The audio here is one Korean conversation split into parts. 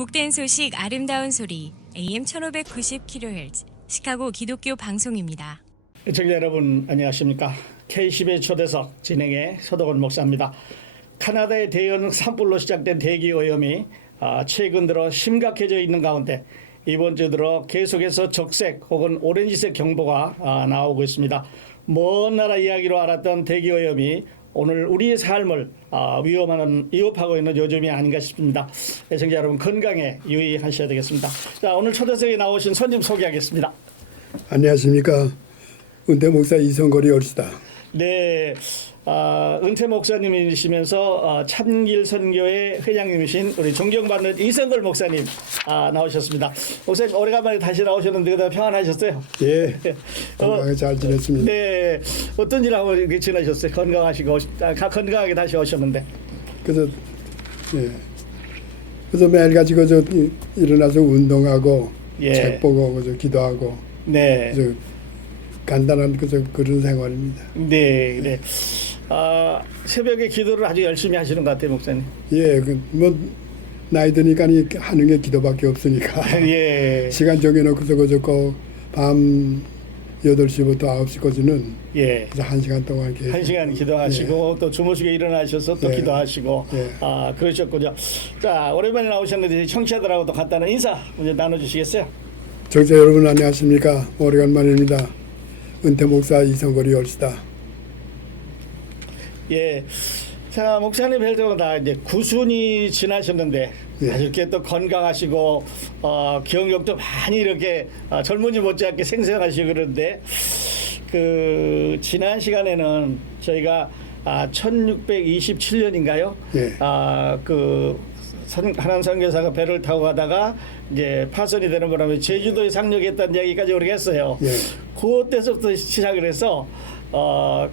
복된 소식 아름다운 소리 AM 1590kHz 시카고 기독교 방송입니다. 시청자 여러분 안녕하십니까. K10의 초대석 진행의 서덕원 목사입니다. 카나다의 대형 산불로 시작된 대기 오염이 최근 들어 심각해져 있는 가운데 이번 주 들어 계속해서 적색 혹은 오렌지색 경보가 나오고 있습니다. 먼 나라 이야기로 알았던 대기 오염이 오늘 우리의 삶을 위협하고 있는 요즘이 아닌가 싶습니다. 시청자 여러분 건강에 유의하셔야 되겠습니다. 자, 오늘 초대석에 나오신 손님 소개하겠습니다. 안녕하십니까. 은퇴 목사 이성거리 올시다. 네, 은퇴 목사님이시면서 참길 선교회 회장님이신 우리 존경받는 이성걸 목사님 나오셨습니다. 목사님 오래간만에 다시 나오셨는데 그다음 평안하셨어요? 예, 건강하게 잘 지냈습니다. 네, 어떤 일 하고 이렇게 지내셨어요? 건강하시고 건강하게 다시 오셨는데. 그래서 그래서 매일같이 그저 일어나서 운동하고 예. 책 보고 그저 기도하고 네. 그저 간단한 그저 그런 생활입니다. 네, 네. 새벽에 기도를 아주 열심히 하시는 것 같아요, 목사님. 예, 뭐 나이 드니까 하는 게 기도밖에 없으니까 예. 시간 정해놓고서 그저 밤 8시부터 9시까지는 예. 그래서 1시간 동안 계속 1시간 기도하시고 또 주무시게 일어나셔서 또 예. 기도하시고 예. 그러셨군요. 자, 오랜만에 나오셨는데 청취자들하고 또 간단한 인사 먼저 나눠주시겠어요? 청취자 여러분 안녕하십니까. 오래간만입니다. 은퇴 목사 이성거리 올시다. 예. 자, 목사님 뵐 다 이제 9순이 지나셨는데 예. 아주 이렇게 또 건강하시고 기억력도 많이 이렇게 젊은이 못지않게 생생하시고 그런데 그 지난 시간에는 저희가 1627년인가요? 예. 그 하나님 선교사가 배를 타고 가다가 이제 파손이 되는 바람에 제주도에 상륙했다는 이야기까지 우리가 했어요. 예. 그때서부터 시작을 해서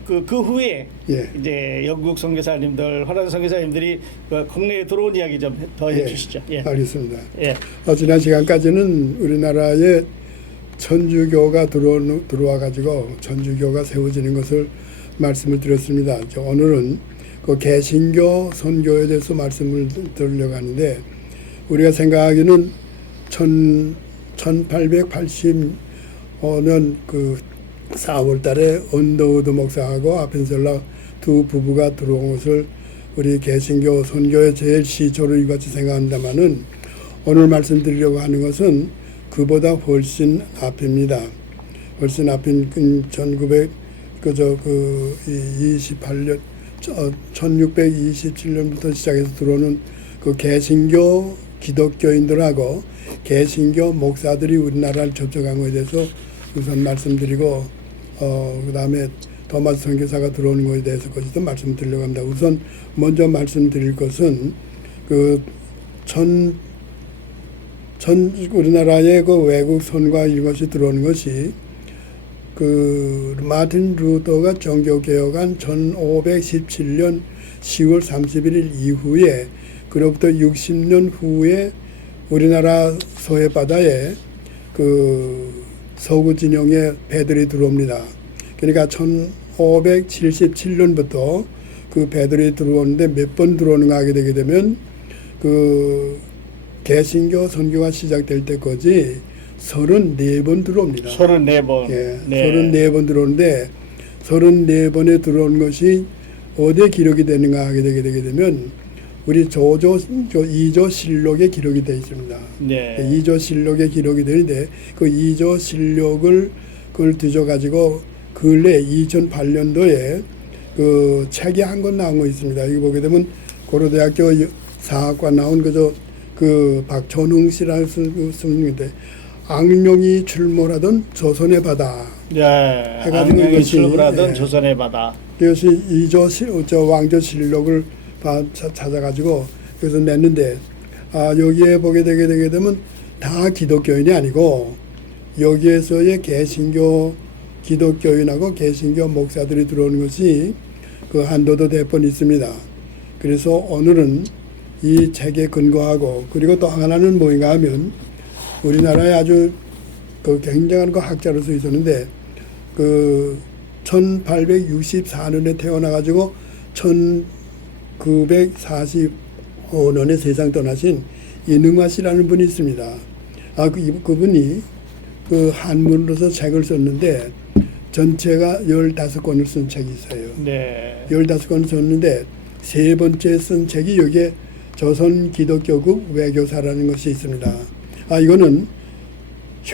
그 후에 예. 이제 영국 선교사님들, 화란 선교사님들이 국내에 들어온 이야기 좀 더 해주시죠. 예. 알겠습니다. 예. 지난 시간까지는 우리나라에 천주교가 들어와 가지고 천주교가 세워지는 것을 말씀을 드렸습니다. 오늘은 그 개신교 선교에 대해서 말씀을 드리려고 하는데 우리가 생각하기는 1880년 그 4월 달에 언더우드 목사하고 아펜셀라 두 부부가 들어온 것을 우리 개신교 선교의 제일 시초로 이같이 생각한다마는 오늘 말씀드리려고 하는 것은 그보다 훨씬 앞입니다. 훨씬 앞인 1928년 1627년부터 시작해서 들어오는 그 개신교 기독교인들하고 개신교 목사들이 우리나라를 접촉한 것에 대해서 우선 말씀드리고 그 다음에 토마스 선교사가 들어오는 것에 대해서 거기서 말씀드리려고 합니다. 우선 먼저 말씀드릴 것은 우리나라의 그 외국 선과 이것이 들어오는 것이 그 마틴 루터가 종교개혁한 1517년 10월 31일 이후에 그로부터 60년 후에 우리나라 서해바다에 그 서구 진영의 배들이 들어옵니다. 그러니까 1577년부터 그 배들이 들어오는데 몇 번 들어오는가 하게 되게 되면 그 개신교 선교가 시작될 때까지 34번 들어옵니다. 34번. 예, 네. 34번 들어오는데 34번에 들어온 것이 어디에 기록이 되는가 하게 되게 되면 우리 조조 2조 실록에 기록이 되어 있습니다. 네. 2조 실록에 기록이 되는데 그 2조 실록을 그걸 뒤져 가지고 근래 2008년도에 그 책이 한 권 나온 거 있습니다. 이거 보게 되면 고려대학교 사학과 나온 그 박천웅 씨라는 스님인데 악령이 출몰하던 조선의 바다. 예. 해가지고 악령이 이것이, 출몰하던 예. 조선의 바다. 이것이 2조 왕조 실록을 찾아가지고 그래서 냈는데 여기에 보게 되게 되면 다 기독교인이 아니고 여기에서의 개신교 기독교인하고 개신교 목사들이 들어오는 것이 그 한도도 대번 있습니다. 그래서 오늘은 이 책에 근거하고 그리고 또 하나는 뭐인가 하면 우리나라에 아주 그 굉장한 그 학자로서 있었는데 그 1864년에 태어나가지고 1945년에 세상 떠나신 이능화 씨라는 분이 있습니다. 그분이 그 한문으로서 책을 썼는데 전체가 15권을 쓴 책이 있어요. 네. 15권을 썼는데 세 번째 쓴 책이 여기에 조선 기독교국 외교사라는 것이 있습니다. 이거는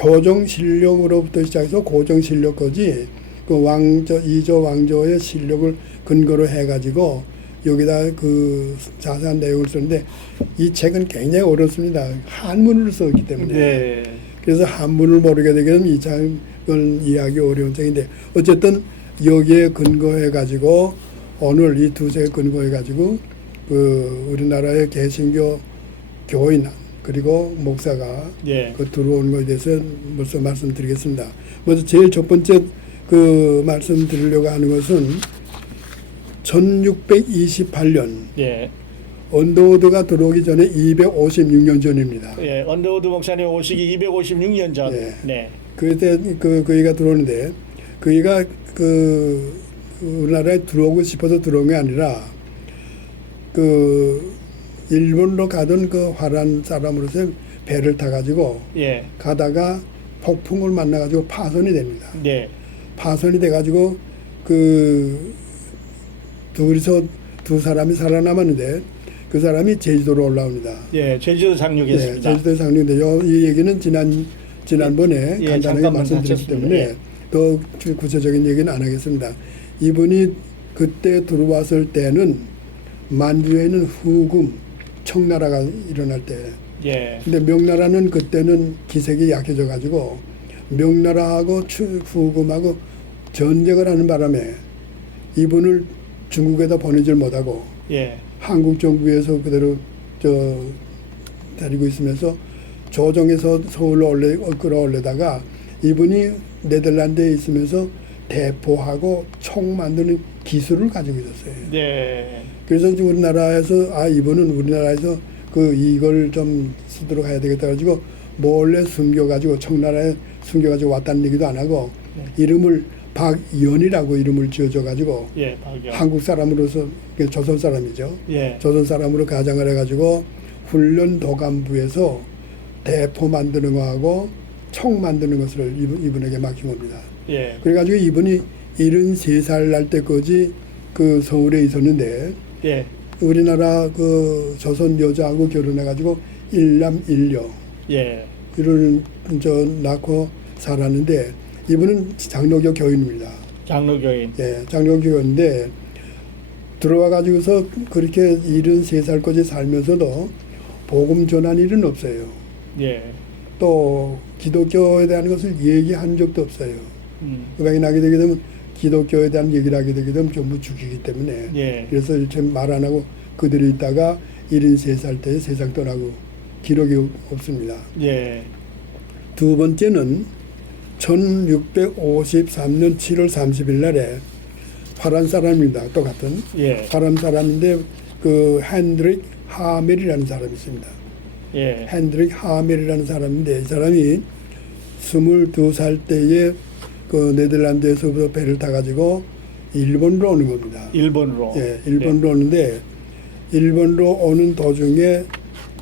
효정실록으로부터 시작해서 고정실록까지 그 이조 왕조의 실력을 근거로 해가지고 여기다 그 자세한 내용을 썼는데 이 책은 굉장히 어렵습니다. 한문으로 썼기 때문에. 네. 그래서 한문을 모르게 되게 되면 이 책을 이해하기 어려운 책인데 어쨌든 여기에 근거해가지고 오늘 이 두 책에 근거해가지고 그 우리나라의 개신교 교인 그리고 목사가 예. 그 들어온 것에 대해서 벌써 말씀드리겠습니다. 먼저 제일 첫 번째 그 말씀드리려고 하는 것은 1628년 예. 언더우드가 들어오기 전에 256년 전입니다. 예. 언더우드 목사님 오시기 256년 전. 예. 네. 그때 그이가 들어오는데 그이가 그 우리나라에 들어오고 싶어서 들어온 게 아니라 그 일본으로 가던 그 화란 사람으로서 배를 타가지고 예. 가다가 폭풍을 만나가지고 파손이 됩니다. 네. 파손이 돼가지고 그 두 사람이 살아남았는데 그 사람이 제주도로 올라옵니다. 예. 제주도 상륙했습니다. 네, 제주도 상륙인데요. 이 얘기는 지난번에 예, 간단하게 잠깐만 말씀드렸기 하셨습니다. 때문에 예. 더 구체적인 얘기는 안 하겠습니다. 이분이 그때 들어왔을 때는 만주에는 후금, 청나라가 일어날 때. 예. 근데 명나라는 그때는 기색이 약해져 가지고 명나라하고 후금하고 전쟁을 하는 바람에 이분을 중국에다 보내질 못하고 예. 한국 정부에서 그대로 데리고 있으면서 조정에서 서울로 끌어올려다가 이분이 네덜란드에 있으면서 대포하고 총 만드는 기술을 가지고 있었어요. 네. 그래서 이제 우리나라에서 이분은 우리나라에서 이걸 좀 쓰도록 해야 되겠다 가지고 몰래 숨겨가지고 청나라에 숨겨가지고 왔다는 얘기도 안 하고 이름을 박연이라고 이름을 지어줘가지고 예. 박연. 한국 사람으로서 조선 사람이죠. 예. 조선 사람으로 가장을 해가지고 훈련 도감부에서 대포 만드는 거하고 총 만드는 것을 이분에게 맡긴 겁니다. 예. 그래가지고 이분이 73살 날 때까지 그 서울에 있었는데 예. 우리나라 그 조선 여자하고 결혼해가지고 일남일녀 예. 이를 낳고 살았는데 이분은 장로교 교인입니다. 장로교인. 예, 장로교 교인인데 들어와가지고서 그렇게 73살까지 살면서도 복음 전한 일은 없어요. 예. 또 기독교에 대한 것을 얘기한 적도 없어요. 음악이 나게 되게 되면 기독교에 대한 얘기를 하게 되게 되면 전부 죽이기 때문에 예. 그래서 말 안 하고 그들이 있다가 73살 때 세상 떠나고 기록이 없습니다. 예. 두 번째는 1653년 7월 30일 날에 파란 사람입니다. 똑같은 예. 파란 사람인데 그 핸드릭 하멜이라는 사람이 있습니다. 예. 핸드릭 하멜이라는 사람인데 이 사람이 22살 때에 그 네덜란드에서부터 배를 타가지고 일본으로 오는 겁니다. 일본으로. 예, 일본으로 오는데 일본으로 오는 도중에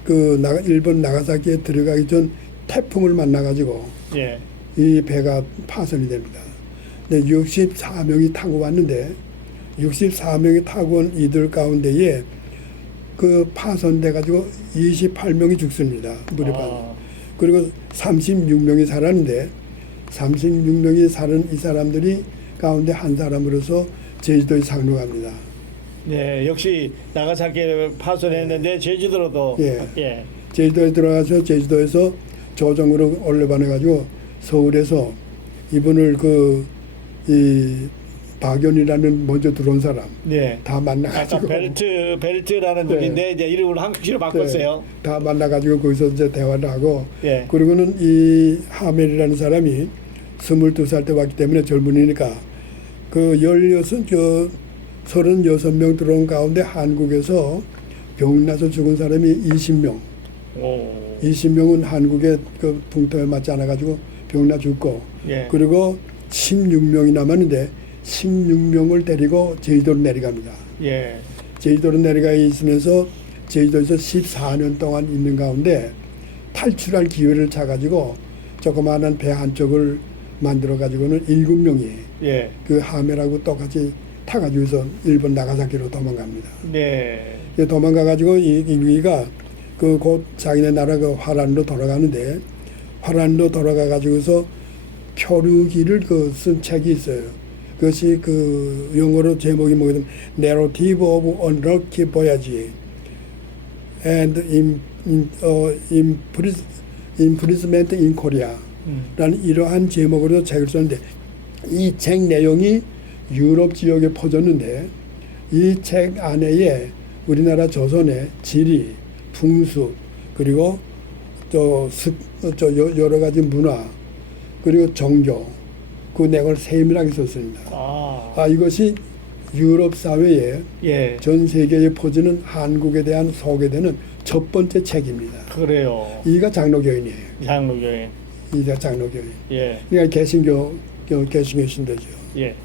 그 일본 나가사키에 들어가기 전 태풍을 만나가지고 예. 이 배가 파손이 됩니다. 근데 64명이 타고 왔는데 64명이 타고 온 이들 가운데에 그 파손돼 가지고 28명이 죽습니다. 물에 빠져. 그리고 36명이 살았는데 36명이 사는 이 사람들이 가운데 한 사람으로서 제주도에 상륙합니다. 네, 역시 나가사키에 파손했는데 제주도로도 예. 예. 제주도에 들어가서 제주도에서 조정으로 올려보내 가지고 서울에서 이분을 이 박연이라는 먼저 들어온 사람 네. 다 만나가지고 아까 벨트라는 네. 분인데 이제 이름을 한국식으로 바꿨어요. 다 만나가지고 거기서 이제 대화를 하고 예. 그리고는 이 하멜이라는 사람이 22살 때 왔기 때문에 젊은이니까 그 36명 들어온 가운데 한국에서 병나서 죽은 사람이 20명. 오. 20명은 한국의 그 풍토에 맞지 않아가지고 병나 죽고 예. 그리고 16명이 남았는데 16명을 데리고 제주도로 내려갑니다. 예. 제주도로 내려가 있으면서 제주도에서 14년 동안 있는 가운데 탈출할 기회를 찾아가지고 조그마한 배 한쪽을 만들어 가지고는 7명이 예. 그 하멜하고 똑같이 타가지고서 일본 나가사키로 도망갑니다. 네. 도망가 가지고 이가 그 곧 자기네 나라 그 화란으로 돌아가는데 화란으로 돌아가 가지고서 표류기를 그 쓴 책이 있어요. 그것이 그 영어로 제목이 뭐냐면 Narrative of Unlucky Voyage and Imprisonment in Korea 라는 이러한 제목으로 책을 썼는데 이 책 내용이 유럽 지역에 퍼졌는데 이 책 안에 우리나라 조선의 지리, 풍습 그리고 여러 가지 문화 그리고 종교 그 내용을 세밀하게 썼습니다. 이것이 유럽 사회에 예. 전 세계에 퍼지는 한국에 대한 소개되는 첫 번째 책입니다. 그래요. 이가 장로교인이에요. 장로교인. 이가 장로교인. 예. 그러니까 개신교 신도죠. 예.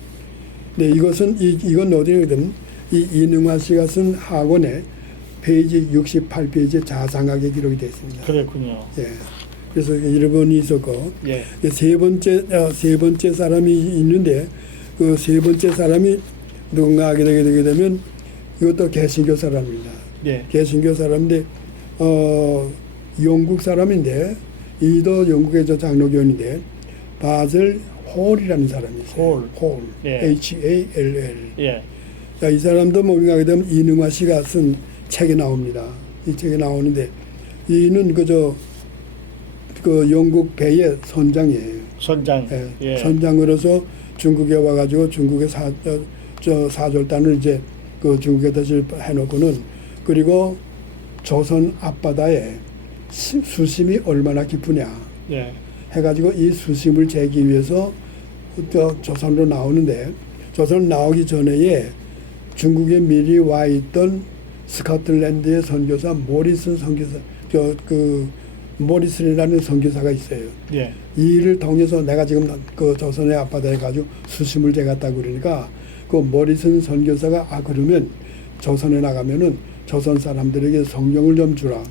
네, 이건 어디든 이 이능화 씨가 쓴 학원에 페이지 68페이지에 자상하게 기록이 되어 있습니다. 그렇군요. 예. 그래서 일본이 있었고 예. 세 번째 사람이 있는데 그 세 번째 사람이 누군가 하게 되게 되면 이것도 개신교 사람입니다. 예. 개신교 사람인데 영국 사람인데 이도 영국의 저 장로교인인데 바젤 홀이라는 사람이 있어요. 홀. 예. Hall. 예. 자, 이 사람도 뭔가 하게 되면 이능화 씨가 쓴 책에 나옵니다. 이 책에 나오는데 이는 그 영국 배의 선장이에요. 선장. 예. 예. 선장으로서 중국에 와가지고 중국의 사절단을 이제 그 중국에 다시 해놓고는 그리고 조선 앞바다에 수심이 얼마나 깊으냐 예. 해가지고 이 수심을 재기 위해서 조선으로 나오는데 조선 나오기 전에 중국에 미리 와 있던 스코틀랜드의 선교사 모리슨 선교사 모리슨이라는 선교사가 있어요. 예. 이 일을 통해서 내가 지금 그 조선의 앞바다에 가지고 수심을 재갔다고 그러니까 그 모리슨 선교사가 그러면 조선에 나가면은 조선 사람들에게 성경을 좀 주라.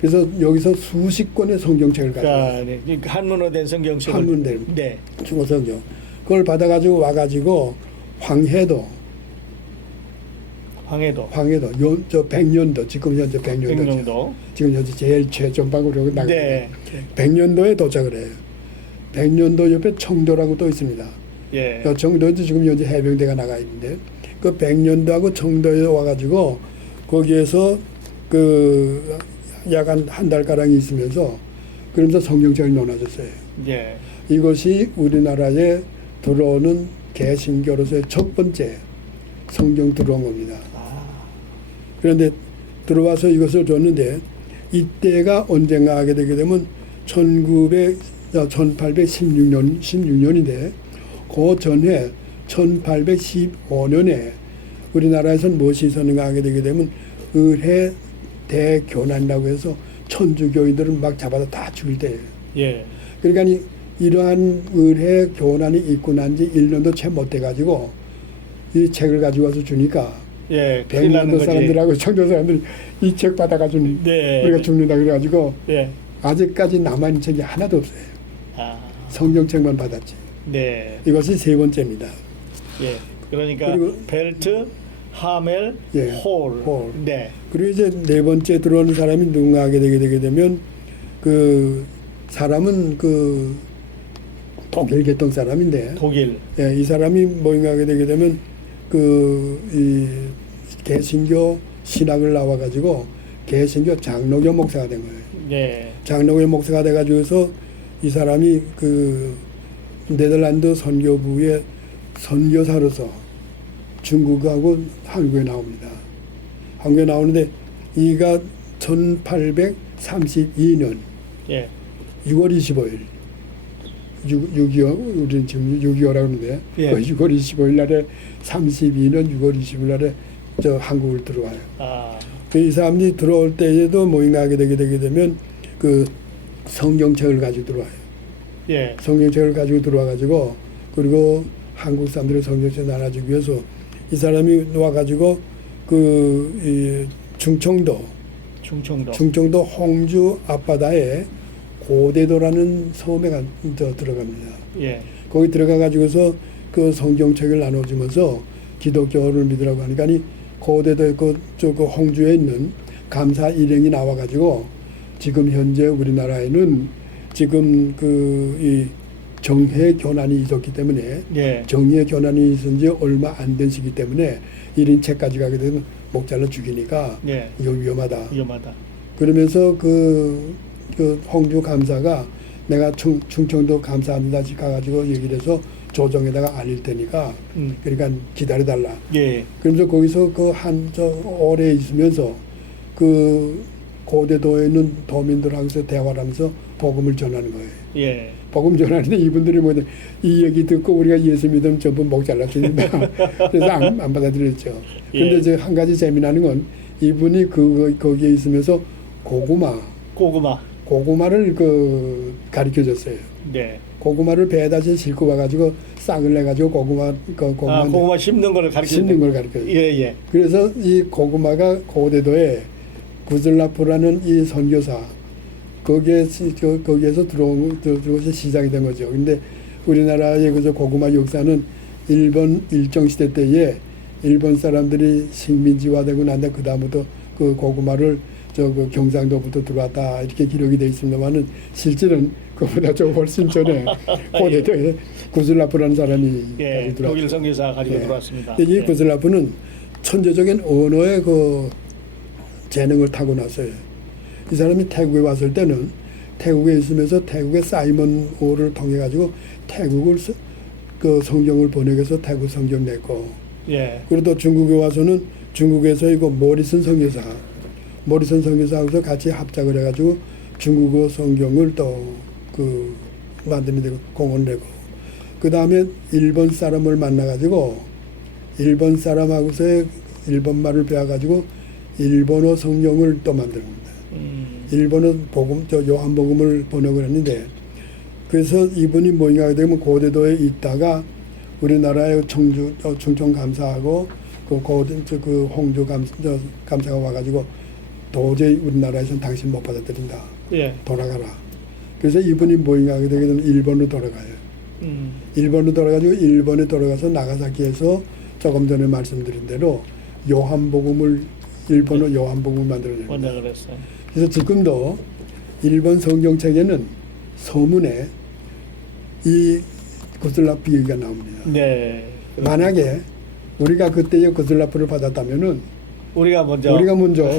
그래서 여기서 수십 권의 성경책을 가져와요. 네. 한문으로 된 성경책을. 한문대로. 네. 중국 성경. 그걸 받아가지고 와가지고 황해도 저 백년도 지금 현재 백년도 지금 현재 제일 최전방으로 나가고 네. 백년도에 도착을 해요. 백년도 옆에 청도라고 또 있습니다. 예. 청도에 지금 현재 해병대가 나가 있는데 그 백년도하고 청도에 와가지고 거기에서 그 약 한 달 가량이 있으면서 그러면서 성경책을 논하셨어요. 예. 이것이 우리나라에 들어오는 개신교로서의 첫 번째 성경 들어온 겁니다. 그런데 들어와서 이것을 줬는데 이때가 언젠가 하게 되게 되면 1816년인데 그 전에 1815년에 우리나라에서는 무엇이 있었는가 하게 되게 되면 의회 대교난이라고 해서 천주교인들을 막 잡아서 다 죽일 때예요. 예. 그러니까 이러한 의회 교난이 있고 난 지 1년도 채 못 돼가지고 이 책을 가지고 와서 주니까 예. 큰일 나는 백년도 거지. 사람들하고 청도 사람들이 이 책 받아가지고 네. 우리가 죽는다 그래가지고 예. 아직까지 남아있는 책이 하나도 없어요. 성경책만 받았지. 네. 이것이 세 번째입니다. 예. 그러니까 그리고 벨트, 하멜, 예. 홀. 네. 그리고 이제 네 번째 들어오는 사람이 누군가 하게 되게 되면 그 사람은 그 독일 계통 사람인데 독일. 이 사람이 뭔가 하게 되게 되면 이 개신교 신학을 나와가지고 개신교 장로교 목사가 된 거예요. 예. 장로교 목사가 돼가지고서 이 사람이 그 네덜란드 선교부의 선교사로서 중국하고 한국에 나옵니다. 한국에 나오는데 이가 1832년 예. 6월 25일 6.25 우리는 지금 6.25라고 하는데 예. 그 6월 25일 날에 32년 6월 25일 날에 저 한국을 들어와요. 이 사람들이 들어올 때에도 모임을 하게 되게 되면 그 성경책을 가지고 들어와요. 예. 성경책을 가지고 들어와가지고 그리고 한국 사람들의 성경책 나눠주기 위해서 이 사람이 와가지고 이 충청도 충청도. 홍주 앞바다에 고대도라는 섬에 들어갑니다. 예. 거기 들어가 가지고서 그 성경책을 나눠주면서 기독교를 믿으라고 하니까 고대도 그 홍주에 있는 감사 일행이 나와 가지고 지금 현재 우리나라에는 지금 이 정해 교난이 있었기 때문에 예. 정의의 교난이 있은 지 얼마 안 된 시기 때문에 1인체까지 가게 되면 목 잘라 죽이니까 예. 이거 위험하다. 위험하다. 그러면서 그 홍주 감사가 내가 충청도 감사합니다 가가지고 얘기를 해서 조정에다가 알릴 테니까 그러니까 기다려달라. 예. 그러면서 거기서 오래 있으면서 그 고대도에 있는 도민들하고서 대화를 하면서 복음을 전하는 거예요. 예. 복음 전하는데 이분들이 이 얘기 듣고 우리가 예수 믿으면 전부 목 잘라줍니다. 그래서 안 받아들였죠. 근데 예. 이제 한 가지 재미나는 건 이분이 거기에 있으면서 고구마를 가르쳐 줬어요. 네. 고구마를 배에다 싣고 와가지고 싹을 내가지고 고구마 심는 걸 심는 걸 가르쳐요. 예, 예. 그래서 이 고구마가 고대도에 구슬라프라는 이 선교사 거기에서 들어오서 시작이 된 거죠. 근데 우리나라의 그 고구마 역사는 일본 일정시대 때에 일본 사람들이 식민지화되고 난 다음에 그다음부터 그 고구마를 그 경상도부터 들어왔다 이렇게 기록이 되어 있습니다만은 실제는 그보다 좀 훨씬 전에 고대도에 구슬라프라는 사람이 예. 들어왔죠. 독일 선교사 가지고 예. 들어왔습니다. 이 예. 구슬라프는 천재적인 언어의 그 재능을 타고났어요. 이 사람이 태국에 왔을 때는 태국에 있으면서 태국의 사이먼 오를 통해 가지고 태국을 그 성경을 번역해서 태국 성경 냈고, 예. 그리고 또 중국에 와서는 중국에서 이거 모리슨 선교사하고서 같이 합작을 해가지고 중국어 성경을 또 그 만드는 데 공헌되고, 그 다음에 일본 사람을 만나가지고 일본 사람하고서 일본말을 배워가지고 일본어 성경을 또 만듭니다. 일본어 요한복음을 번역을 했는데, 그래서 이분이 뭐인가 하게 되면 고대도에 있다가 우리나라의 충청 감사하고 그 홍주 감사가 와가지고 도저히 우리나라에서는 당신 못 받아들인다. 예. 돌아가라. 그래서 이분이 뭐인가 하게 되면 일본으로 돌아가요. 일본으로 돌아가지고 일본에 돌아가서 나가사키에서 조금 전에 말씀드린 대로 요한복음을 일본어 요한복음을 만들어냅니다. 번역을 했어요. 그래서 지금도 일본 성경책에는 서문에 이 구슬라프 얘기가 나옵니다. 네. 만약에 우리가 그때의 구슬라프를 받았다면은 우리가 먼저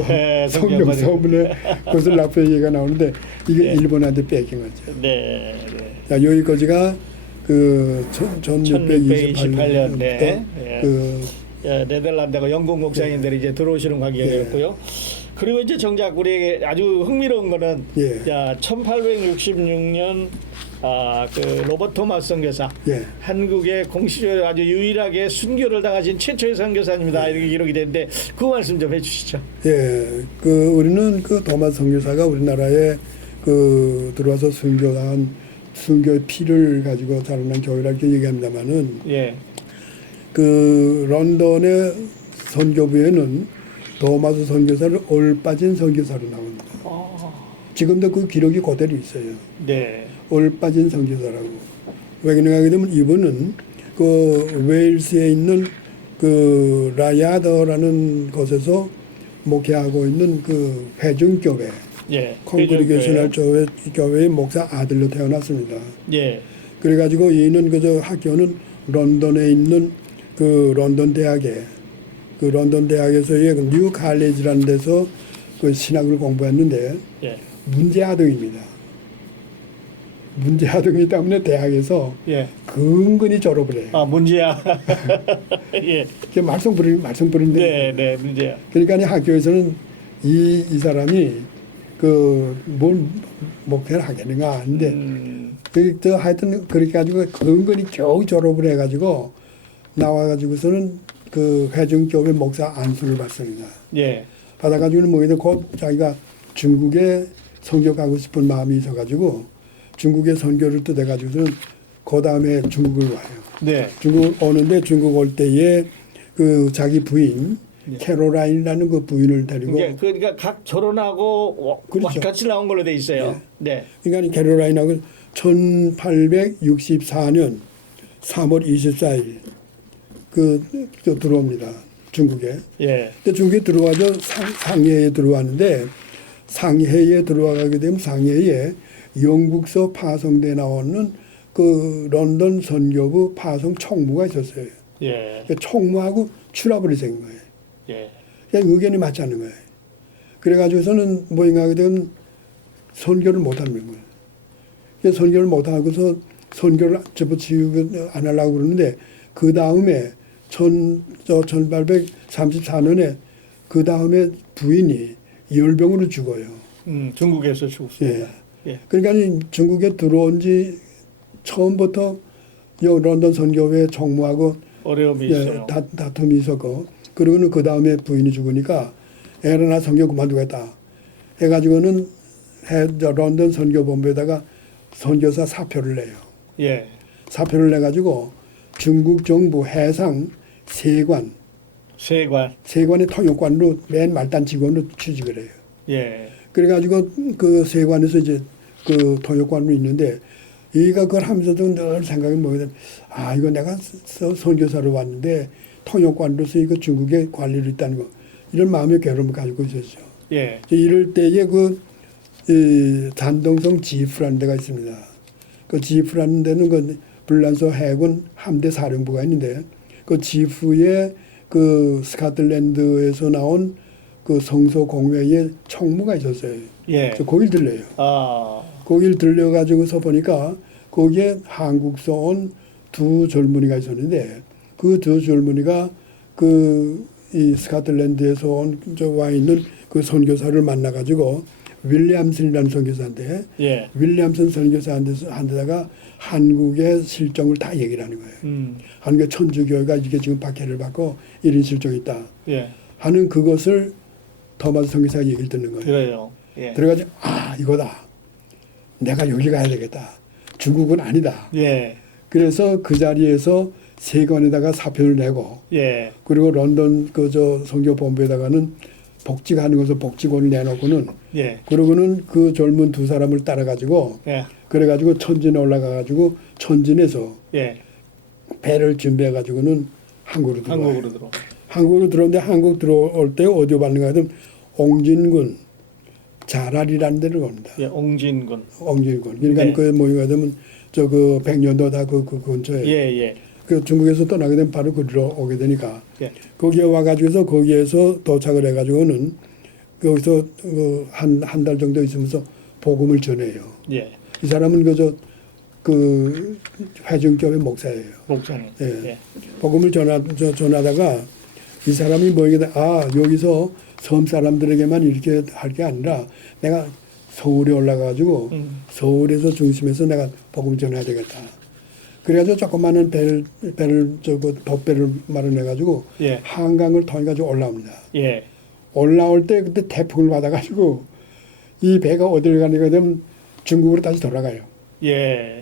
네, 성경 서문에 구슬라프 얘기가 나오는데 이게 네. 일본한테 뺏긴 거죠. 네. 네. 자, 여기까지가 그 1628년 네. 그 예, 네덜란드하고 영국 목사님들이 이제 들어오시는 관계가 되었고요. 그리고 이제 정작 우리에게 아주 흥미로운 거는 예. 자, 1866년 그 로버트 토마스 선교사 예. 한국의 공식적으로 아주 유일하게 순교를 당하신 최초의 선교사입니다. 이렇게 기록이 되는데 그 말씀 좀 해주시죠. 예, 그 우리는 그 토마스 선교사가 우리나라에 그 들어와서 순교한 순교의 피를 가지고 자라난 교회라 이렇게 얘기합니다만은 예. 그 런던의 선교부에는 토마스 선교사를 얼빠진 선교사로 나옵니다. 지금도 그 기록이 그대로 있어요. 네. 얼빠진 선교사라고. 왜 그러냐 하게 되면 이분은 그 웨일스에 있는 그 라야더라는 곳에서 목회하고 있는 그 회중교회, 예. 콩그리게이셔널 교회의 목사 아들로 태어났습니다. 예. 그래가지고 이는 그저 학교는 런던에 있는 그 런던 대학에서의 뉴 칼리지라는 데서 그 신학을 공부했는데 예. 문제아동입니다. 문제아동이기 때문에 대학에서 예. 근근히 졸업을 해요. 아, 문제야. 예. 말썽 부리는데. 네, 네, 문제야. 그러니까 이 학교에서는 이 사람이 그 뭘 목회를 하겠는가 하는데 하여튼 그렇게 가지고 근근히 겨우 졸업을 해가지고 나와가지고서는 그 회중교회 목사 안수를 받습니다. 예. 받아가지고는 뭐냐면 곧 자기가 중국에 선교 가고 싶은 마음이 있어가지고 중국에 선교를 뜻해가지고서는 그 다음에 중국을 와요. 네. 중국 오는데 중국 올 때에 그 자기 부인 예. 캐로라인이라는 그 부인을 데리고 그러니까 각 결혼하고 그렇죠. 같이 나온 걸로 돼 있어요. 네. 그러니까 캐로라인하고 1864년 3월 24일 저 들어옵니다. 중국에. 예. 근데 중국에 들어와서 상해에 들어왔는데 상해에 들어와가게 되면 상해에 영국서 파송돼 나오는 그 런던 선교부 파송 총무가 있었어요. 예. 그 총무하고 출합을 생긴 거예요. 예. 그냥 의견이 맞지 않는 거예요. 그래가지고서는 뭐인가 하게 되면 선교를 못하는 거예요. 그래서 선교를 못하고서 선교를 접어치우고 안 하려고 그러는데 그 다음에 1834년에 그 다음에 부인이 열병으로 죽어요. 중국에서 죽었습니다. 예. 그러니까 중국에 들어온 지 처음부터 요 런던 선교회 총무하고 어려움이 있어요. 다툼이 있었고 그리고는 그 다음에 부인이 죽으니까 애를 나 선교 그만두겠다 해가지고는 런던 선교본부에다가 선교사 사표를 내요. 예. 사표를 내가지고 중국 정부 해상 세관의 통역관으로 맨 말단 직원으로 취직을 해요. 예. 그래가지고 그 세관에서 이제 그 통역관으로 있는데 얘가 그걸 하면서도 늘 생각이 뭐냐면 이거 내가 선교사로 왔는데 통역관으로서 이거 중국에 관리를 있다는 거 이런 마음의 괴로움을 가지고 있었죠. 예. 이럴 때에 이 단동성 지프라는 데가 있습니다. 그 지프라는 데는 그 불란서 해군 함대 사령부가 있는데 그 지프에 그 스코틀랜드에서 나온 그 성서 공회의 총무가 있었어요. 예. 그래서 거길 들려요. 거길 들려가지고서 보니까 거기에 한국서 온 두 젊은이가 있었는데 그 두 젊은이가 이 스코틀랜드에서 와 있는 그 선교사를 만나가지고 윌리엄슨이라는 선교사인데 예. 윌리엄슨 선교사한테다가 한국의 실정을 다 얘기를 하는 거예요. 한국의 천주교회가 이게 지금 박해를 받고 이런 실정이 있다. 예. 하는 그것을 토마스 선교사가 얘기를 듣는 거예요. 그래요. 예. 그래가지고 이거다. 내가 여기 가야 되겠다. 중국은 아니다. 예. 그래서 그 자리에서 세관에다가 사표를 내고 예. 그리고 런던 선교본부에다가는 복직하는 것을 복직원을 내놓고는 예. 그러고는 그 젊은 두 사람을 따라가지고 예. 그래가지고 천진에 올라가가지고 천진에서 예. 배를 준비해가지고는 한국으로 들어와요. 한국으로 들어. 한국으로 들어오는데 한국 들어올 때 어디 봤는가 하면 옹진군 자랄이라는 데를 갑니다. 예. 옹진군. 옹진군. 그러니까 네. 그 뭐인가 하면 그 백년도 다 그 근처에. 예. 예. 그 중국에서 떠나게 되면 바로 그리로 오게 되니까 예. 거기에 와가지고서 거기에서 도착을 해가지고는 거기서 한 달 정도 있으면서 복음을 전해요. 예. 이 사람은 그 회중교회 목사예요. 목사님. 예. 예. 복음을 전하다가 이 사람이 뭐이게 여기서 섬 사람들에게만 이렇게 할 게 아니라 내가 서울에 올라가가지고 서울에서 중심에서 내가 복음 전해야 되겠다. 그래가지고 조그마한 돛배를 마련해가지고 예. 한강을 통해가지고 올라옵니다. 예. 올라올 때 그때 태풍을 받아가지고 이 배가 어디를 가니까 되면 중국으로 다시 돌아가요. 예.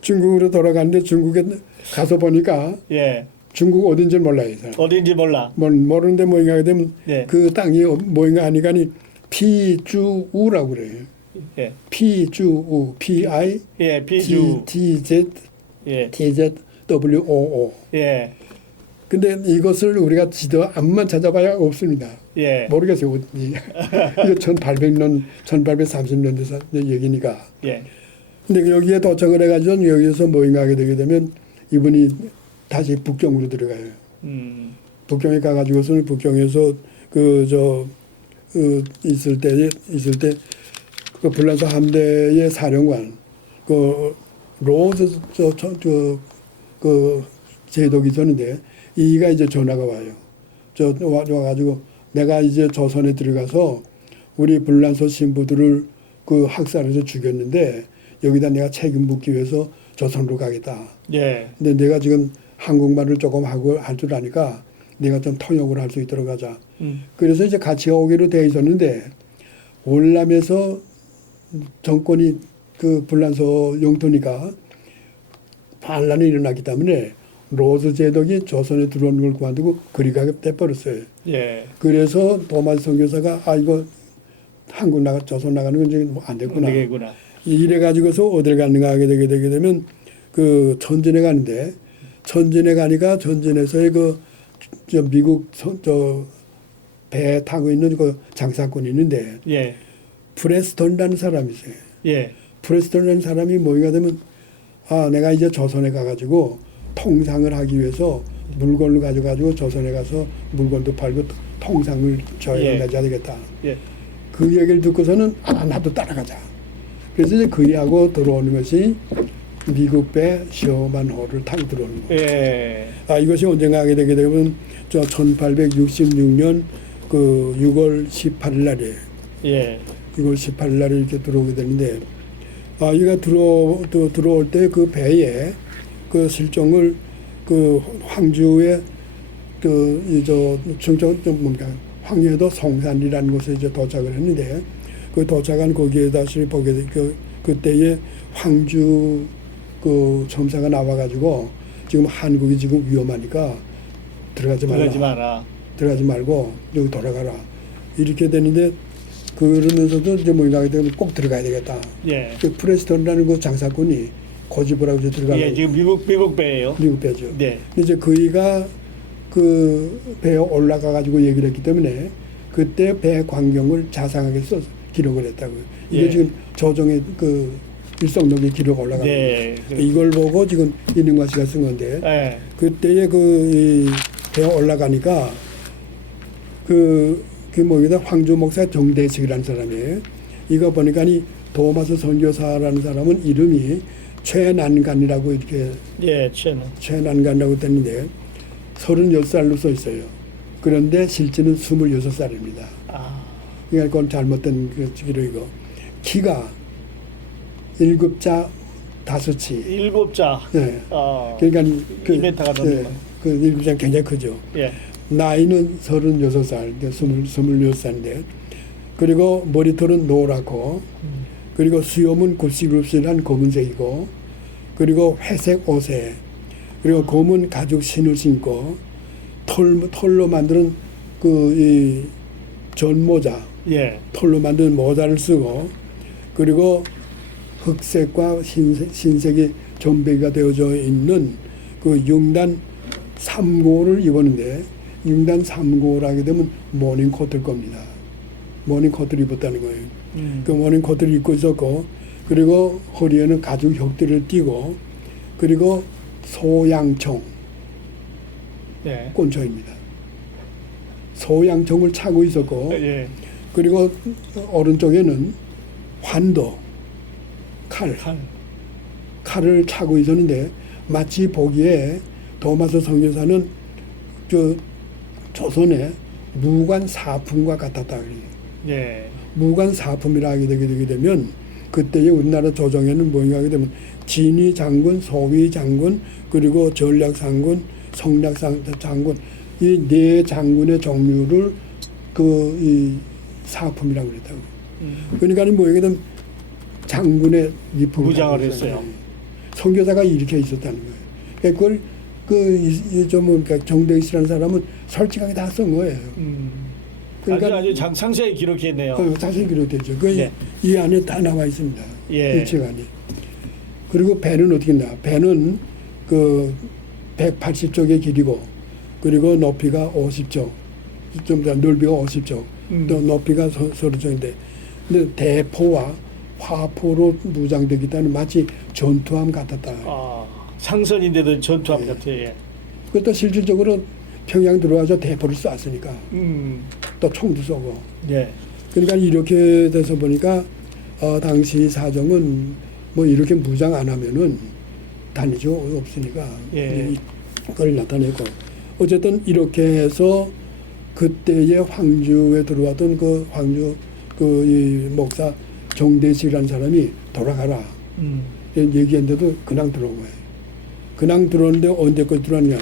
중국으로 돌아가는데 중국에 가서 보니까 예. 중국 어딘지 몰라요. 이 사람. 어딘지 몰라. 모르는데 뭐인가 하게 되면 예. 그 땅이 뭐인가 하니까니 피주우라고 그래요. 예. 피주우, P-I, 예. 비주. T-Z, 예. T-Z-W-O-O. 예. 근데 이것을 우리가 지도 앞만 찾아봐야 없습니다. 예. 모르겠어요. 어딘지. 이거 1830년 대사 얘기니까. 예. 근데 여기에 도착을 해가지고 여기에서 뭐인가 하게 되게 되면 이분이 다시 북경으로 들어가요. 북경에 가가지고서는 북경에서 있을 때 그 불란서 함대의 사령관 그 로즈 그 제독이 있었는데 이가 이제 전화가 와요. 와가지고 내가 이제 조선에 들어가서 우리 불란서 신부들을 그 학살해서 죽였는데 여기다 내가 책임 묻기 위해서 조선으로 가겠다. 예. 근데 내가 지금 한국말을 조금 하고 할 줄 아니까 내가 좀 통역을 할 수 있도록 하자. 그래서 이제 같이 오기로 돼 있었는데 월남에서 정권이 그 불란서 영토니까 반란이 일어났기 때문에 로즈 제독이 조선에 들어오는 걸 그만두고 그리가게 돼버렸어요. 예. 그래서 도마스 선교사가 이거 한국 조선 나가는 건 이제 뭐안 됐구나. 되겠구나. 이래 가지고서 어딜 갔는가 하게 되게 되면 그 천진에 가는데 천진에 가니까 천진에서의 저 미국 배 타고 있는 그 장사꾼이 있는데 예. 프레스턴이라는 사람이 있어요. 예. 프레스턴이라는 사람이 모이가 되면 내가 이제 조선에 가가지고 통상을 하기 위해서 물건을 가져가지고 조선에 가서 물건도 팔고 통상을 저희가 내줘야 되겠다. 예. 그 얘기를 듣고서는 나도 따라가자. 그래서 이제 그이하고 들어오는 것이 미국 배 셔만호를 타고 들어오는 거예요. 예. 이것이 언젠가 하게 되게 되면 1866년 그 6월 18일 날이에요. 예. 6월 18일 날에 이렇게 들어오게 되는데 이가 들어올 때 그 배에 그 실종을 그 황주의 충청 뭔가 황해도 성산이라는 곳에 이제 도착을 했는데 그 도착한 거기에다 보게 돼 그때에 황주 그 첨사가 나와가지고 지금 한국이 지금 위험하니까 들어가지 마라. 들어가지 말고 여기 돌아가라. 이렇게 되는데 그러면서도 이제 뭐 나게 되면 꼭 들어가야 되겠다. 예. 그 프레스턴이라는 그 장사꾼이 고집을 하고 이제 들어가는. 예, 지금 미국 배예요. 미국 배죠. 네. 근데 이제 그이가 그 배에 올라가 가지고 얘기를 했기 때문에 그때 배 광경을 자상하게 써서 기록을 했다고요. 이게 예. 지금 조정의 그 일성록에 기록 올라가고 네. 이걸 보고 지금 이능화 씨가 쓴 건데 예. 그때에 이 배에 올라가니까 그 뭐기다 황주 목사 정대식이라는 사람이에요. 이거 보니까 이 도마스 선교사라는 사람은 이름이 최난간이라고 이렇게 예, 최난간이라고 됐는데 36살로 써 있어요. 그런데 실제는 26살입니다. 그러니까 그건 잘못된 그 기록이고 키가 7자 5치. 7자. 네. 그러니까 그 2m가 넘는. 그 7자 굉장히 크죠. 예. 나이는 36살, 26살인데 그리고 머리털은 노랗고 그리고 수염은 굽실굽실한 검은색이고 그리고 회색 옷에 그리고 검은 가죽 신을 신고 털로 만드는 그 이 전모자, 예. 털로 만든 모자를 쓰고 그리고 흑색과 흰색이 전배가 되어져 있는 그 융단 3고를 입었는데 융단 3고를 하게 되면 모닝코트일 겁니다. 모닝코트를 입었다는 거예요. 그 모닝코트를 입고 있었고 그리고 허리에는 가죽 혁대를 띠고 그리고 소양총 예. 꼰초입니다. 소양총을 차고 있었고 예. 그리고 오른쪽에는 환도 칼을 차고 있었는데 마치 보기에 도마스 선교사는 저 조선의 무관 사품과 같았다. 예. 무관 사품이라 하게 되게 되면 그때의 우리나라 조정에는 뭐가 하게 되면 진위 장군, 소위 장군, 그리고 전략 장군, 성략 장군 이 네 장군의 종류를 그 이 사품이라고 그랬다고. 그러니까 뭐가 되면 장군의 미품을 무장을 했어요. 선교사가 이렇게 있었다는 거예요. 그러니까 그걸 그러니까 정대희라는 사람은 솔직하게 다 쓴 거예요. 그러니까 아주 상세히 기록했네요. 자세히 기록되죠. 네. 이 안에 다 나와 있습니다. 예. 이 책 안에. 그리고 배는 어떻게 나? 배는 그 180쪽의 길이고 그리고 높이가 50쪽, 좀 더 넓이가 50쪽, 또 높이가 30쪽인데, 근데 대포와 화포로 무장되기 때문에 마치 전투함 같았다. 상선인데도 전투함 같아요. 예. 그것도 실질적으로 평양 들어와서 대포를 쐈으니까 또 총도 쏘고. 예. 그러니까 이렇게 돼서 보니까 당시 사정은 뭐 이렇게 무장 안 하면은 다니죠 없으니까 예. 그걸 나타내고 어쨌든 이렇게 해서 그때의 황주에 들어왔던 그 황주 그 이 목사 정대식이라는 사람이 돌아가라 얘기했는데도 그냥 들어온 거예요. 그냥 들어오는데 언제까지 들어왔냐?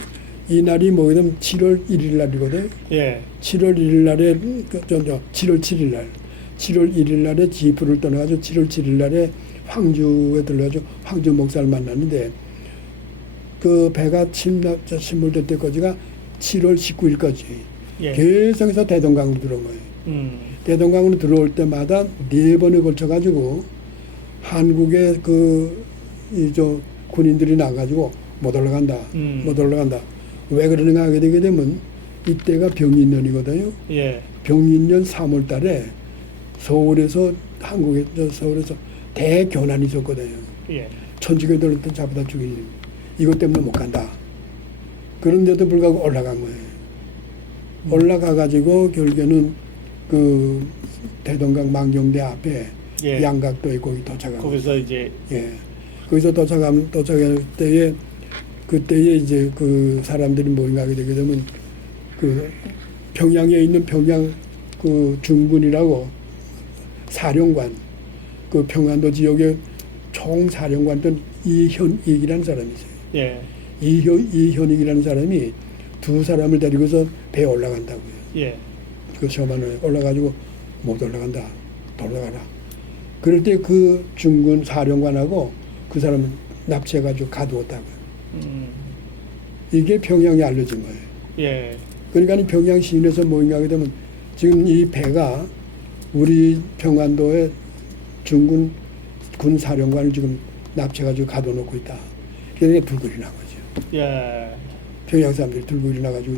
이 날이 뭐게 되면 7월 1일 날이거든. 예. 7월 1일 날에 7월 7일 날 7월 1일 날에 지프를 떠나가지고 7월 7일 날에 황주에 들러가지고 황주 목사를 만났는데 그 배가 침몰될 때까지가 7월 19일까지 예. 계속해서 대동강으로 들어온 거예요. 대동강으로 들어올 때마다 4번에 걸쳐 가지고 한국의 저 군인들이 나가지고 못 올라간다, 못 올라간다. 왜 그러는가 하게 되게 되면 이때가 병인년이거든요. 예. 병인년 3월달에 서울에서 서울에서 대교난이 있었거든요. 예. 천주교들을 잡아다 죽이는 이것 때문에 못 간다. 그런데도 불구하고 올라간 거예요. 올라가 가지고 결국에는 그 대동강 망경대 앞에 예. 양각도에 거기 도착한 거예요. 거기서 이제 예. 거기서 도착할 때에 그때에 이제 그 사람들이 모임하게 되게 되면 그 평양에 있는 평양 그 중군이라고 사령관 그 평안도 지역의 총사령관던 이현익이라는 사람이 있어요. 예. 이현익이라는 사람이 두 사람을 데리고서 배에 올라간다고요. 예. 그 서만에 올라가지고 못 올라간다. 돌아가라. 그럴 때 그 중군 사령관하고 그 사람을 납치해가지고 가두었다고요. 이게 평양에 알려진 거예요. 예. 그러니까 평양 시인에서 모임하게 되면 지금 이 배가 우리 평안도에 중군 군 사령관을 지금 납치해가지고 가둬놓고 있다. 그래서 불길이 난 거죠. 예. 평양 사람들이 들고 일어나가지고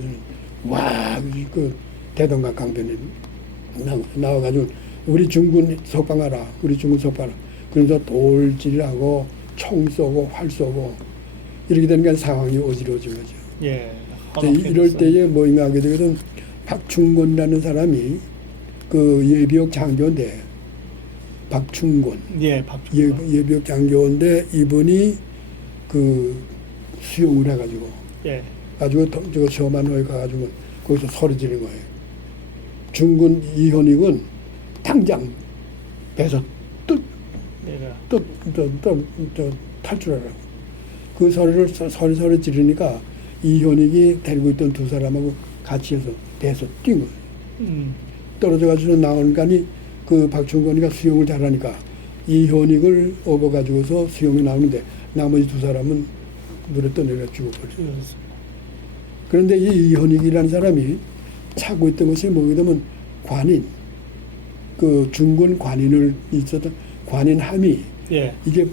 와, 그 대동강 강변에 나와가지고 우리 중군 석방하라, 우리 중군 석방하라. 그래서 돌질하고 총 쏘고 활 쏘고 이렇게 되니까 상황이 어지러워진 거죠. 예. 이럴 때에 뭐인가 하게 되거든 박충곤이라는 사람이 그 예비역 장교인데 박충곤 예. 예비역 장교인데 이분이 그 수용을 해가지고 예. 가지고 저 서만호에 가가지고 거기서 소리 지른 거예요. 중군 이현익은 당장 배서 탈출하라고. 그 소리를 소리 지르니까 이현익이 데리고 있던 두 사람하고 같이 해서 배에서 뛴 거예요. 떨어져가지고 나오니까니 그 박충건이가 수영을 잘하니까 이현익을 업어가지고서 수영이 나오는데 나머지 두 사람은 물에 떠내려 죽어버렸어요. 그런데 이 이현익이라는 사람이 차고 있던 것이 뭐게 되면 관인, 그 중군 관인을 있었던 관인함이 예. 이게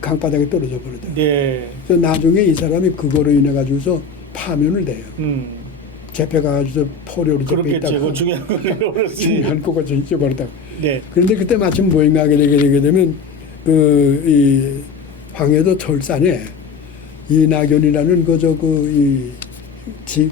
강바닥에 떨어져 버렸다. 예. 그래서 나중에 이 사람이 그거로 인해 가지고서 파면을 돼요. 재패 가가지고 포로로 잡혀 있다가 그렇겠지. 중요한 걸 잃어버렸으니. 중요한 것을 잊어버렸다. 네. 그런데 그때 마침 모임하게 되게 되면 이 황해도 철산에 이낙연이라는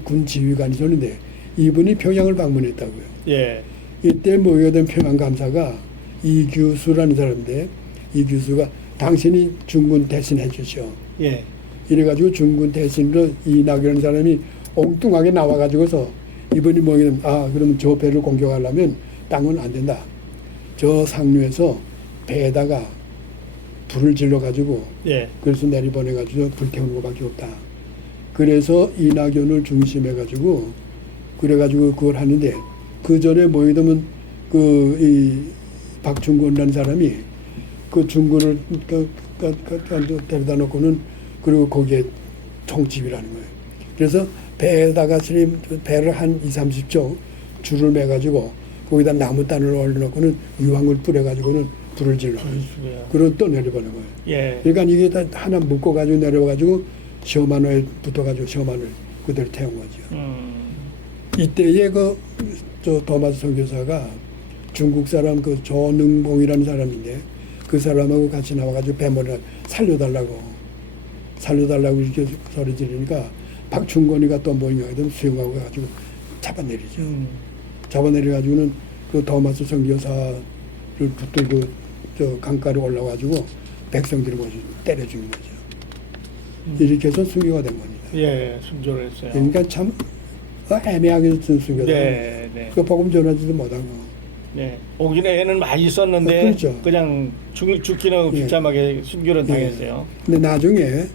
군 지휘관이 있었는데 이분이 평양을 방문했다고요. 예. 이때 모여야 된 평양 감사가 이규수라는 사람인데 이규수가 당신이 중군 대신해 주시오. 예. 이래가지고 중군 대신으로 이낙연이라는 사람이 엉뚱하게 나와가지고서 이분이 뭐냐면 그러면 저 배를 공격하려면 땅은 안 된다. 저 상류에서 배에다가 불을 질러가지고 예. 그래서 내리보내가지고 불태우는 것밖에 없다. 그래서 이낙연을 중심해가지고 그래가지고 그걸 하는데 그 전에 뭐냐면 이 박충곤이라는 사람이 그 중군을 데려다 놓고는 그리고 거기에 총집이라는 거예요. 그래서 배에다가 배를 한 20-30쪽 줄을 매가지고 거기다 나무단을 올려놓고는 유황을 뿌려가지고는 불을 질러. 그리고 또 내려보는 거예요. 예. 그러니까 이게 다 하나 묶어가지고 내려가지고 시어만호에 붙어가지고 시어만을 그대로 태운 거죠. 이때에 저 도마스 선교사가 중국 사람 그 조능봉이라는 사람인데 그 사람하고 같이 나와가지고 배머리를 살려달라고 이렇게 소리 지르니까 박충건이가 또 뭐인가 하면 수영하고 가지고 잡아내리죠. 잡아내려가지고는 그 도마스 선교사를 붙들고 저 강가로 올라가지고 백성들을 모두 때려 죽인 거죠. 이렇게 해서 순교가 된 겁니다. 예. 순조를 했어요. 그러니까 참 애매하게 쓴 순교다. 네. 네. 그 복음 전하지도 못하고. 네. 오긴 애는 많이 있었는데 그렇죠. 그냥 죽기는 예. 비참하게 순교를 당했어요. 근데 나중에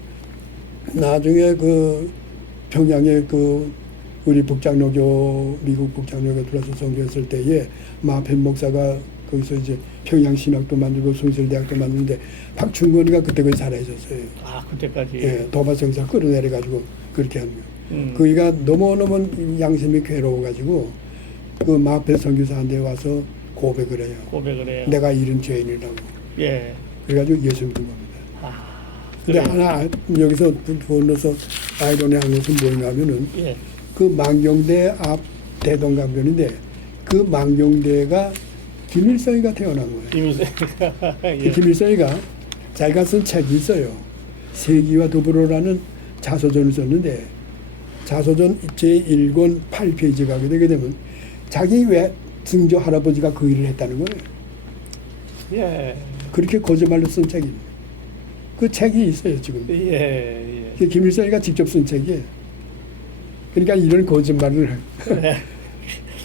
그 평양에 그 우리 북장로교 미국 북장로교 들어서 선교했을 때에 마펜 목사가 거기서 이제 평양신학도 만들고 성실대학도 만드는데 박충건이가 그때 거기 살아있었어요. 아, 그때까지. 예, 도마성사 끌어내려가지고 그렇게 한 거예요. 거기가 너무너무 양심이 괴로워가지고 그 마페 선교사한테 와서 고백을 해요. 고백을 해요. 내가 이런 죄인이라고. 예. 그래가지고 예수 믿은 겁니다. 아, 근데 그래요. 하나 여기서 부어넣어서 아이러니한 것은 뭐냐면은 예. 그 망경대 앞 대동강변인데 그 망경대가 김일성이가 태어난 거예요. 김일성. 그 예. 김일성이가 자기가 쓴 책이 있어요. 세기와 더불어라는 자서전을 썼는데 자서전 제1권 8페이지 가게 되게 되면 자기 왜 증조 할아버지가 그 일을 했다는 거예요. 예. 그렇게 거짓말로 쓴 책이 그 책이 있어요 지금. 예. 그게 김일성이가 직접 쓴 책이에요. 그러니까 이런 거짓말을 예.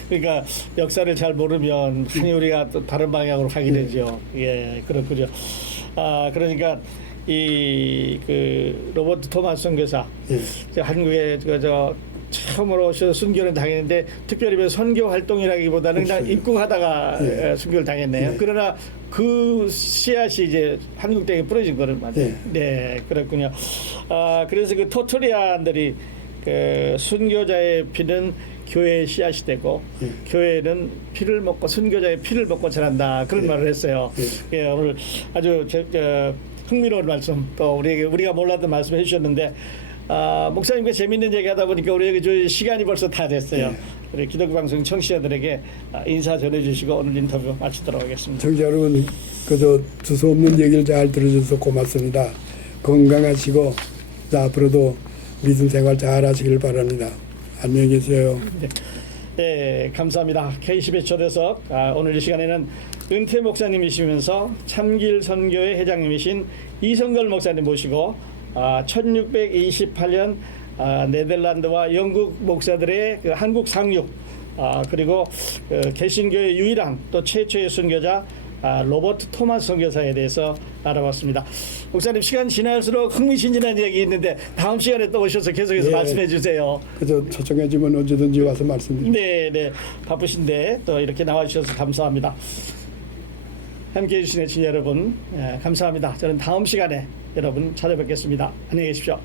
그러니까 역사를 잘 모르면 많이 우리가 또 다른 방향으로 가게 되죠. 예, 그렇군요. 아, 그러니까 이 그 로버트 토마스 선교사 예. 한국에 저 처음으로 오셔서 순교를 당했는데 특별히 뭐 선교 활동이라기보다는 그냥 없어요. 입국하다가 예. 순교를 당했네요. 예. 그러나 그 씨앗이 이제 한국 땅에 뿌려진 거는 맞아요. 예. 네, 그렇군요. 아, 그래서 그 토토리안들이 그 순교자의 피는 교회의 씨앗이 되고 예. 교회는 피를 먹고 순교자의 피를 먹고 자란다 그런 예. 말을 했어요. 예, 오늘 아주 흥미로운 말씀 또 우리가 몰랐던 말씀 해주셨는데 아, 목사님과 재밌는 얘기하다 보니까 우리 시간이 벌써 다 됐어요. 예. 우리 기독교 방송 청취자들에게 인사 전해주시고 오늘 인터뷰 마치도록 하겠습니다. 청취자 여러분 그저 두서없는 얘기를 잘 들어주셔서 고맙습니다. 건강하시고 앞으로도 믿음 생활 잘 하시길 바랍니다. 안녕히 계세요. 네, 감사합니다. K10의 초대석 오늘 이 시간에는 은퇴 목사님이시면서 참길 선교회 회장님이신 이성걸 목사님 모시고 1628년 네덜란드와 영국 목사들의 그 한국 상륙 그리고 그 개신교의 유일한 또 최초의 선교자 로버트 토마스 선교사에 대해서 알아봤습니다. 목사님 시간 지날수록 흥미진진한 얘기 있는데 다음 시간에 또 오셔서 계속해서 네. 말씀해 주세요. 그저 초청해주면 언제든지 와서 말씀드립니다. 네, 바쁘신데 또 이렇게 나와주셔서 감사합니다. 함께해 주신 애청 여러분 감사합니다. 저는 다음 시간에 여러분 찾아뵙겠습니다. 안녕히 계십시오.